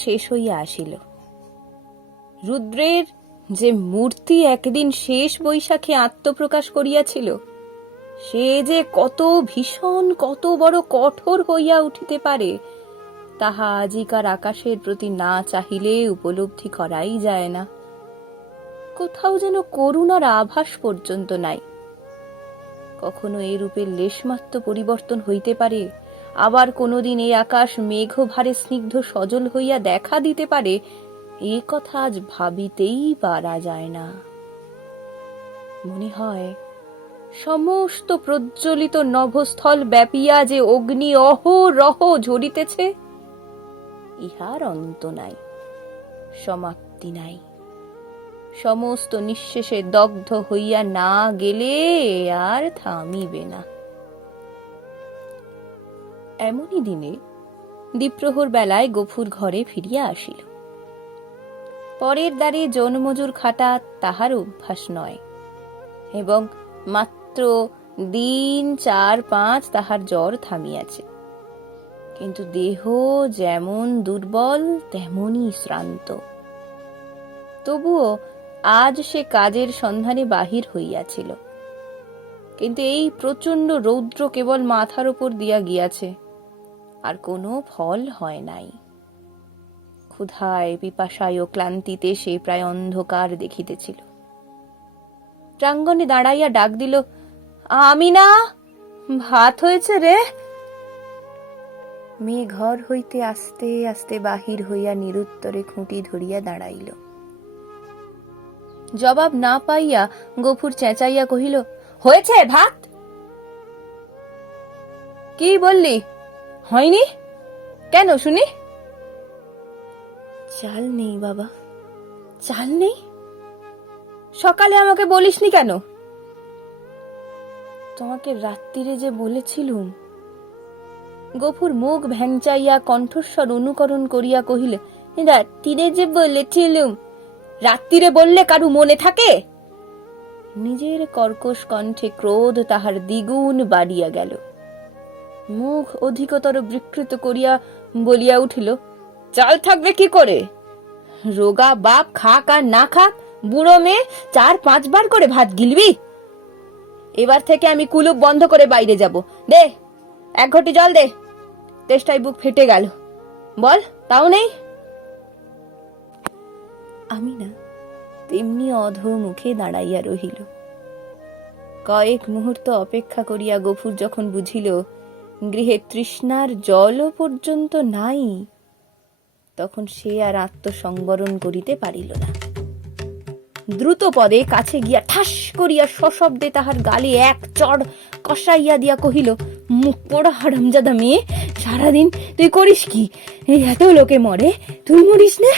শেষ হইয়া আসিল। রুদ্রের যে মূর্তি একদিন শেষ বৈশাখে আত্মপ্রকাশ করিয়াছিল, সে যে কত ভীষণ, কত বড় কঠোর হইয়া উঠিতে পারে, তাহা আজিকার আকাশের প্রতি না চাহিলে উপলব্ধি করাই যায় না। কোথাও যেন করুণার আভাস পর্যন্ত নাই। কখনো এই রূপের লেশমাত্র পরিবর্তন হইতে পারে, আবার কোনোদিন এই আকাশ মেঘভারে স্নিগ্ধ সজল হইয়া দেখা দিতে পারে, এ কথা আজ ভাবিতেই পারা যায় না। মনে হয় সমস্ত প্রজ্বলিত নভস্থল ব্যাপিয়া যে অগ্নি অহরহ ঝরিতেছে, ইহার অন্ত নাই, সমাপ্তি নাই। সমস্ত নিঃশেষে দগ্ধ হইয়া না গেলে আর থামিবে না। এমনই দিনে দ্বিপ্রহর বেলায় গফুর ঘরে ফিরিয়া আসিল। পরের দ্বারে জনমজুর খাটা তাহার অভ্যাস নয়, এবং মাত্র দিন 4-5 তাহার জ্বর থামিয়াছে। কিন্তু দেহ যেমন দুর্বল তেমনই শ্রান্ত। তবুও আজ সে কাজের সন্ধানে বাহির হইয়াছিল। কিন্তু এই প্রচণ্ড রৌদ্র কেবল মাথার উপর দিয়া গিয়াছে, আর কোনো ফল হয় নাই। ক্ষুধায়, পিপাসায় ও ক্লান্তিতে সে প্রায় অন্ধকার দেখিতেছিল। প্রাঙ্গণে দাঁড়াইয়া ডাক দিল, আমিনা, ভাত হয়েছে রে। মেয়ে ঘর হইতে আস্তে আস্তে বাহির হইয়া নিরুত্তরে খুঁটি ধরিয়া দাঁড়াইল। জবাব না পাইয়া গফুর চেঁচাইয়া কহিল, হয়েছে ভাত? কি বললি, হয়নি? কেন শুনি? চাল নেই বাবা, চাল নেই। সকালে আমাকে বলিসনি কেন? তোমাকে রাত্রিরে যে বলেছিলুম। গফুর মুখ ভ্যাংচাইয়া কণ্ঠস্বর অনুকরণ করিয়া কহিল, রাত্রিরে যে বলেছিলুম? রাত্রিরে বললে কারু মনে থাকে? নিজের কর্কশ কণ্ঠে ক্রোধ তাহার দ্বিগুণ বাড়িয়া গেল। মুখ অধিকতর বিকৃত করিয়া বলিয়া উঠিল, চাল থাকবে কি করে? রোগা বাপ খাক আর না খাক, বুড়ো মেয়ে 4-5 বার করে ভাত গিলবি? এবার থেকে আমি কুলুপ বন্ধ করে বাইরে যাব। দে 1 ঘটি জল দে, তেষ্টায় বুক ফেটে গেল। বল, তাও নেই? আমি না তেমনি অধ মুখে দাঁড়াইয়া রহিল। কয়েক মুহূর্ত অপেক্ষা করিয়া গফুর যখন বুঝিল গৃহে তৃষ্ণার জলও পর্যন্ত নাই, তখন সে আর আত্মসংবরণ করিতে পারিল না। দ্রুত পদে কাছে গিয়া ঠাস করিয়া সশব্দে তাহার গালে 1 চড় কষাইয়া দিয়া কহিল, মুখ পোড়া হারামজাদা মেয়ে, সারাদিন তুই করিস কি? এত লোকে মরে, তুই মরিস না?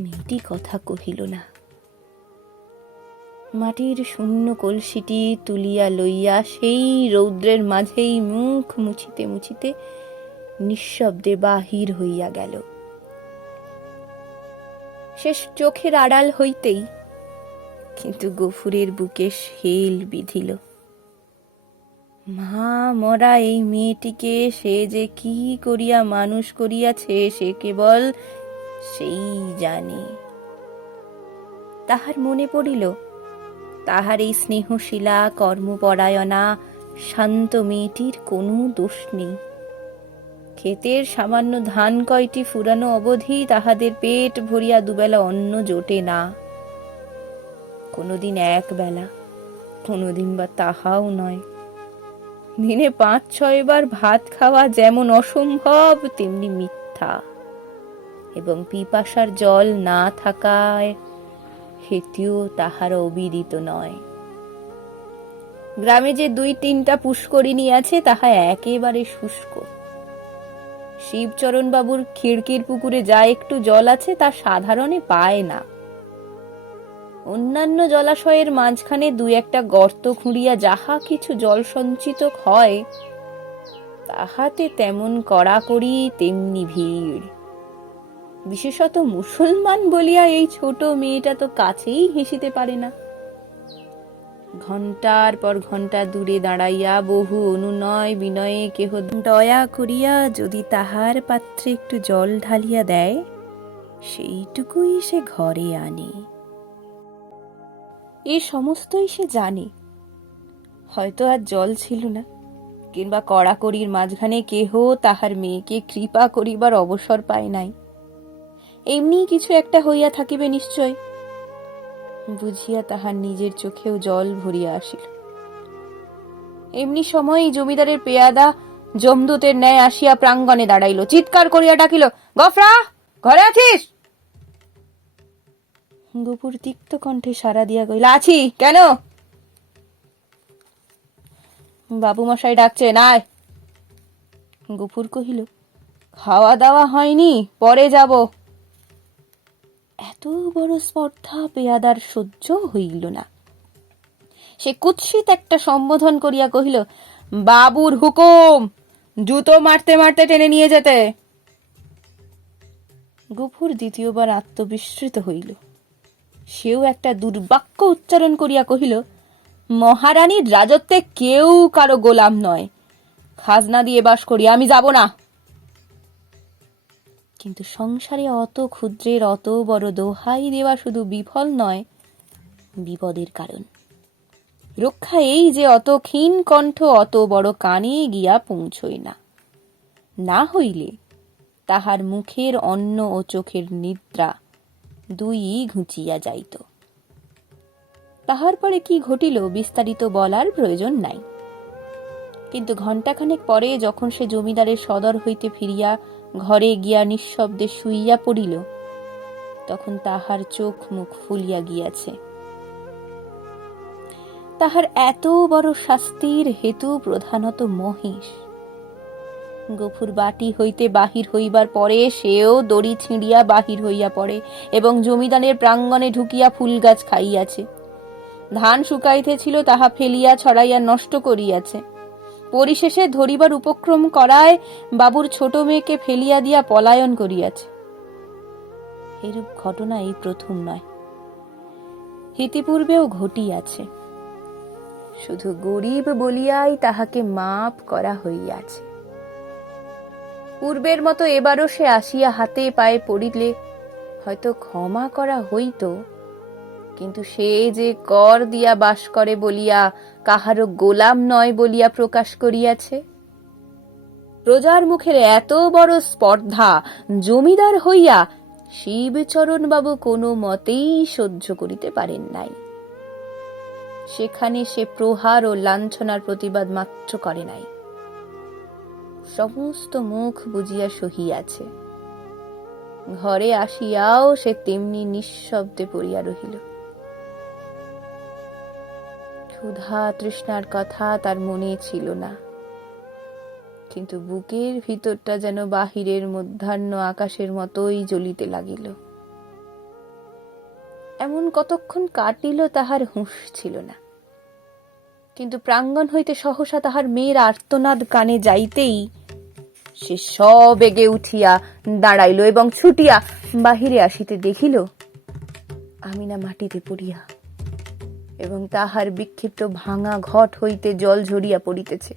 মেয়েটি কথা কহিল না। মাটির শূন্য কলসিটি তুলিয়া লইয়া সেই রৌদ্রের মাঝেই মুখ মুছিতে মুছিতে নিঃশব্দে বাহির হইয়া গেল। শেষ চোখের আড়াল হইতেই কিন্তু গফুরের বুকে শেল বিধিল। মা মরা এই মেয়েটিকে সে যে কি করিয়া মানুষ করিয়াছে সে কেবল সেই জানে। তাহার মনে পড়িল তাহার এই স্নেহশীলা কর্মপরায়ণা শান্ত মেয়েটির কোনো দোষ নেই। ক্ষেতের সামান্য ধান কয়টি ফুরানো অবধি তাহাদের পেট ভরিয়া দুবেলা অন্ন জোটে না। কোনোদিন 1 বেলা, কোনোদিন বা তাহাও নয়। দিনে 5-6 বার ভাত খাওয়া যেমন অসম্ভব তেমনি মিথ্যা, এবং পিপাসার জল না থাকায় হেতুও তাহার অবিদিত নয়। গ্রামে যে 2-3টা পুষ্করিণী আছে তাহা একেবারে শুষ্ক। শিবচরণ বাবুর খিড়কির পুকুরে যা একটু জল আছে তা সাধারণে পায় না। অন্যান্য জলাশয়ের মাঝখানে 2-1টা গর্ত খুঁড়িয়া যাহা কিছু জল সঞ্চিত হয়, তাহাতে তেমন কড়াকড়ি তেমনি ভিড়। বিশেষত মুসলমান বলিয়া এই ছোট মেয়েটা তো কাছেই ঘেঁষিতে পারে না। ঘণ্টার পর ঘণ্টা দূরে দাঁড়াইয়া বহু অনুনয় বিনয়ে কেহ দয়া করিয়া যদি তাহার পাত্রে একটু জল ঢালিয়া দেয়, সেইটুকুই সে ঘরে আনে। এ সমস্তই সে জানে। হয়তো আর জল ছিল না, কিংবা কড়াকড়ির মাঝখানে কেহ তাহার মেয়েকে কৃপা করিবার অবসর পায় নাই। এমনি কিছু একটা হইয়া থাকিবে নিশ্চয়, বুঝিয়া তাহার নিজের চোখেও জল ভরিয়া আসিল। এমনি সময় জমিদারের পেয়াদা যমদূতের ন্যায় আসিয়া প্রাঙ্গণে দাঁড়াইল, চিৎকার করিয়া ডাকিল, গফরা, ঘরে আছিস? গফুর তিক্ত কণ্ঠে সাড়া দিয়া কহিল, আছি। কেন? বাবু মশাই ডাকছেন, আয়। গফুর কহিল, খাওয়া দাওয়া হয়নি, পরে যাব। এত বড় স্পর্ধা পেয়াদার সহ্য হইল না। সে কুৎসিত একটা সম্বোধন করিয়া কহিল, বাবুর হুকুম, জুতো মারতে মারতে টেনে নিয়ে যেতে। গফুর দ্বিতীয়বার আত্মবিস্মৃত হইল। সেও একটা দুর্বাক্য উচ্চারণ করিয়া কহিল, মহারানীর রাজত্বে কেউ কারো গোলাম নয়, খাজনা দিয়ে বাস করি, আমি যাব না। কিন্তু সংসারে অত ক্ষুদ্রের অত বড় দোহাই দেওয়া শুধু বিফল নয়, বিপদের কারণ। রক্ষা এই যে অত ক্ষীণ কণ্ঠ অত বড় কানে গিয়া পৌঁছয় না, না হইলে তাহার মুখের অন্ন ও চোখের নিদ্রা দুই ঘুচিয়া যাইত। তাহার পরে কি ঘটিল বিস্তারিত বলার প্রয়োজন নাই। কিন্তু ঘণ্টাখানেক পরে যখন সে জমিদারের সদর হইতে ফিরিয়া ঘরে গিয়া নিঃশব্দে শুইয়া পড়িল, তখন তাহার চোখ মুখ ফুলিয়া গিয়াছে। তাহার এত বড় শাস্তির হেতু প্রধানত মহেশ। গফুর বাটি হইতে বাহির হইবার পরে সেও দড়ি ছিঁড়িয়া বাহির হইয়া পড়ে এবং জমিদারের প্রাঙ্গণে ঢুকিয়া ফুল গাছ খাইয়াছে। ধান শুকাইতেছিল, তাহা ফেলিয়া ছড়াইয়া নষ্ট করিয়াছে। পরিশেষে ধরিবার উপক্রম করায় বাবুর ছোট মেয়েকে ফেলিয়া দিয়া পলায়ন করিয়াছে। এরূপ ঘটনা এই প্রথম নয়, ইতিপূর্বেও ঘটিয়াছে। শুধু গরিব বলিয়াই তাহাকে মাপ করা হইয়াছে। পূর্বের মতো এবারও সে আসিয়া হাতে পায়ে পড়িলে হয়তো ক্ষমা করা হইত, কিন্তু সে যে কর দিয়া বাস করে বলিয়া, কাহারও গোলাম নয় বলিয়া প্রকাশ করিয়াছে। প্রজার মুখের এত বড় স্পর্ধা জমিদার হইয়া শিবচরণ বাবু কোনো মতেই সহ্য করিতে পারেন নাই। সেখানে সে প্রহার ও লাঞ্ছনার প্রতিবাদ মাত্র করে নাই, সমস্ত মুখ বুজিয়া সহিয়াছে। ঘরে আসিয়াও সে তেমনি নিঃশব্দে পড়িয়া রহিল। ক্ষুধা তৃষ্ণার কথা তার মনে ছিল না, কিন্তু বুকের ভিতরটা যেন বাহিরের মধ্যাহ্ন আকাশের মতোই জ্বলিতে লাগিল। এমন কতক্ষণ কাটিল তাহার হুঁশ ছিল না, কিন্তু প্রাঙ্গণ হইতে সহসা তাহার মেয়ের আর্তনাদ কানে যাইতেই সে সবেগে উঠিয়া দাঁড়াইল এবং ছুটিয়া বাহিরে আসিতে দেখিল আমিনা মাটিতে পড়িয়া এবং তাহার বিক্ষিপ্ত ভাঙা ঘট হইতে জল ঝরিয়া পড়িতেছে,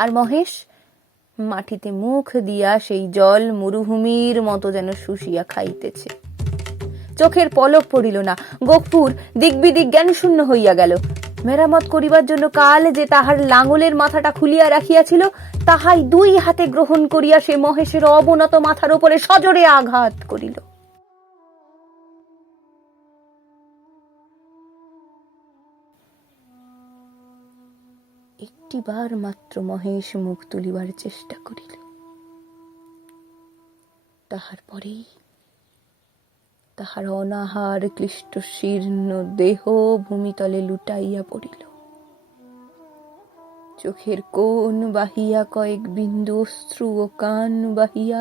আর মহেশ মাটিতে মুখ দিয়া সেই জল মরুভূমির মতো যেন শুষিয়া খাইতেছে। চোখের পলক পড়িল না, গফুর দিগ্বিদিক জ্ঞান শূন্য হইয়া গেল। মেরামত করিবার জন্য কাল যে তাহার লাঙলের মাথাটা খুলিয়া রাখিয়াছিল, তাহাই দুই হাতে গ্রহণ করিয়া সে মহেশের অবনত মাথার উপরে সজোরে আঘাত করিল। একটিবার মাত্র মহেশ মুখ তুলিবার চেষ্টা করিল, তাহার পরেই তাহার অনাহার ক্লিষ্ট শীর্ণ দেহ ভূমিতলে লুটাইয়া পড়িল। চোখের কোণ বাহিয়া কয়েক বিন্দু অশ্রু ও কান বাহিয়া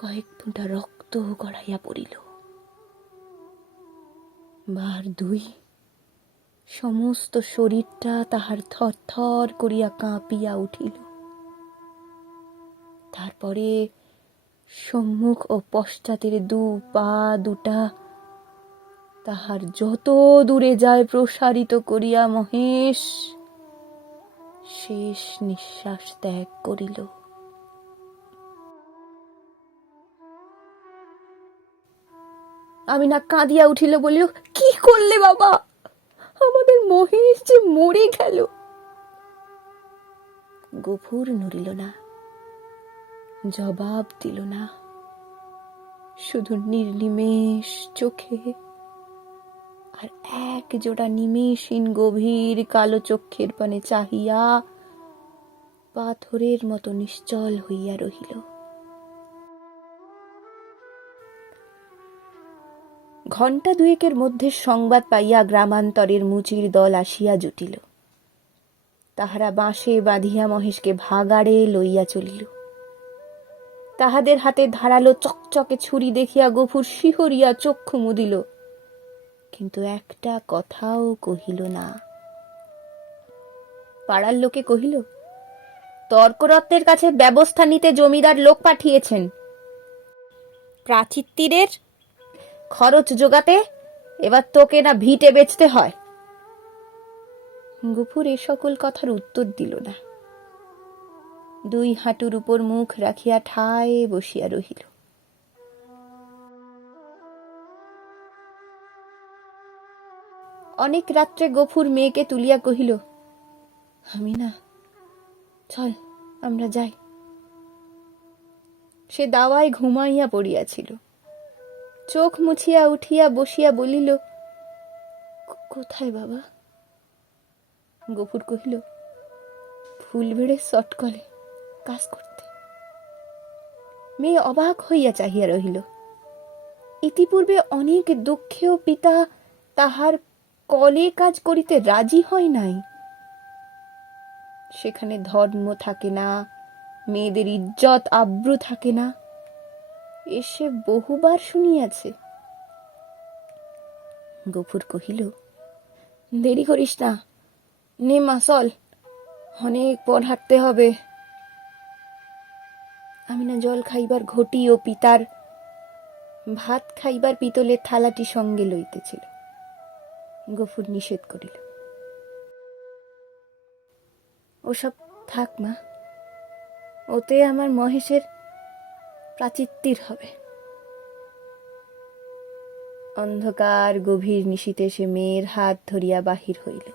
কয়েক ফোঁটা রক্ত গড়াইয়া পড়িল। বার দুই সমস্ত শরীরটা তাহার থর থর করিয়া কাঁপিয়া উঠিল। তারপরে সম্মুখ ও পশ্চাতের দু পা দুটা তাহার যত দূরে যায় প্রসারিত করিয়া মহেশ শেষ নিঃশ্বাস ত্যাগ করিল। আমিনা কাঁদিয়া উঠিল, বলিল, কি করলে বাবা? আমাদের মহেশ যে মরে গেল। গফুর নড়িল না, জবাব দিল না, শুধু নির্নিমেষ চোখে আর এক জোড়া নিমেষহীন গভীর কালো চক্ষের পানে চাহিয়া পাথরের মতো নিশ্চল হইয়া রহিল। ঘণ্টা দুয়েকের মধ্যে সংবাদ পাইয়া গ্রামান্তরের মুচির দল আসিয়া জুটিল। তাহারা বাঁশে বাঁধিয়া মহেশকে ভাগাড়ে লইয়া চলিল। তাহাদের হাতে ধারালো চকচকে ছুরি দেখিয়া গফুর শিহরিয়া চক্ষু মুদিল, কিন্তু একটা কথাও কহিল না। পাড়ার লোকে কহিল, তর্করত্নের কাছে ব্যবস্থা নিতে জমিদার লোক পাঠিয়েছেন, প্রাচীত্তিরের খরচ জোগাতে এবার তোকে না ভিটে বেচতে হয়। গফুর এ সকল কথার উত্তর দিল না, দুই হাঁটুর উপর মুখ রাখিয়া ঠায় বসিয়া রহিল। অনেক রাত্রে গফুর মেয়েকে তুলিয়া কহিল, আমিনা, চল আমরা যাই। সে দাওয়ায় ঘুমাইয়া পড়িয়াছিল। চোখ মুছিয়া উঠিয়া বসিয়া বলিল, কোথায় বাবা? গফুর কহিল, ফুলবেড়ের সটকলে কাজ করতে। মেয়ে অবাক হইয়া চাহিয়া রহিল। ইতিপূর্বে অনেক দুঃখেও পিতা তাহার কলে কাজ করিতে রাজি হয় নাই। সেখানে ধর্ম থাকে না, মেয়েদের ইজ্জত আব্রু থাকে না, এসে বহুবার শুনিয়াছে। গফুর কহিল, দেরি করিস না, নে মা চল, অনেক পর হাঁটতে হবে। আমিনা জল খাইবার ঘটি ও পিতার ভাত খাইবার পিতলের থালাটি সঙ্গে লইতেছিল। গফুর নিষেধ করিল, ওসব থাক মা, ওতে আমার মহেশের প্রাচিত্তির হবে। অন্ধকার গভীর নিশীথে সে মেয়ের হাত ধরিয়া বাহির হইল।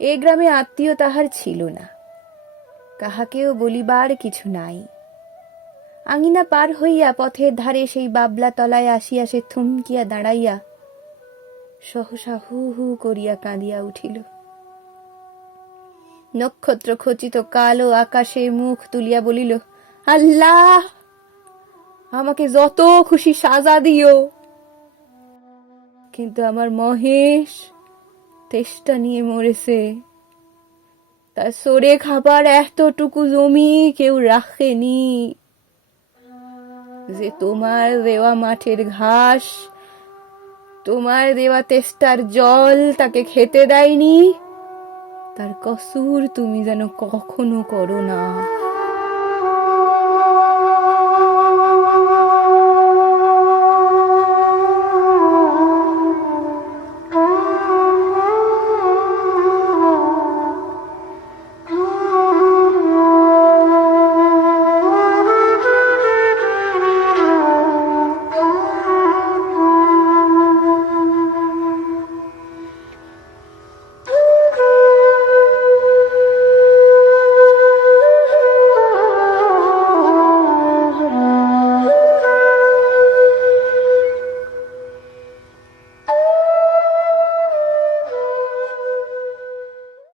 এ গ্রামে আত্মীয় তাহার ছিল না, কাহাকেও বলিবার কিছু নাই। আঙিনা পার হইয়া পথের ধারে সেই বাবলা তলায় আসিয়া সে থমকিয়া দাঁড়াইয়া সহসা হু হু করিয়া কাঁদিয়া উঠিল। নক্ষত্র খচিত কালো আকাশে মুখ তুলিয়া বলিল, আল্লাহ, আমাকে যত খুশি সাজা দিও, কিন্তু আমার মহেশ তেষ্টা নিয়ে মরেছে। তার সরে খাবার এতটুকু জমি কেউ রাখেনি। যে তোমার দেওয়া মাঠের ঘাস, তোমার দেওয়া তেষ্টার জল তাকে খেতে দেয়নি, তার কসুর তুমি যেন কখনো করো না।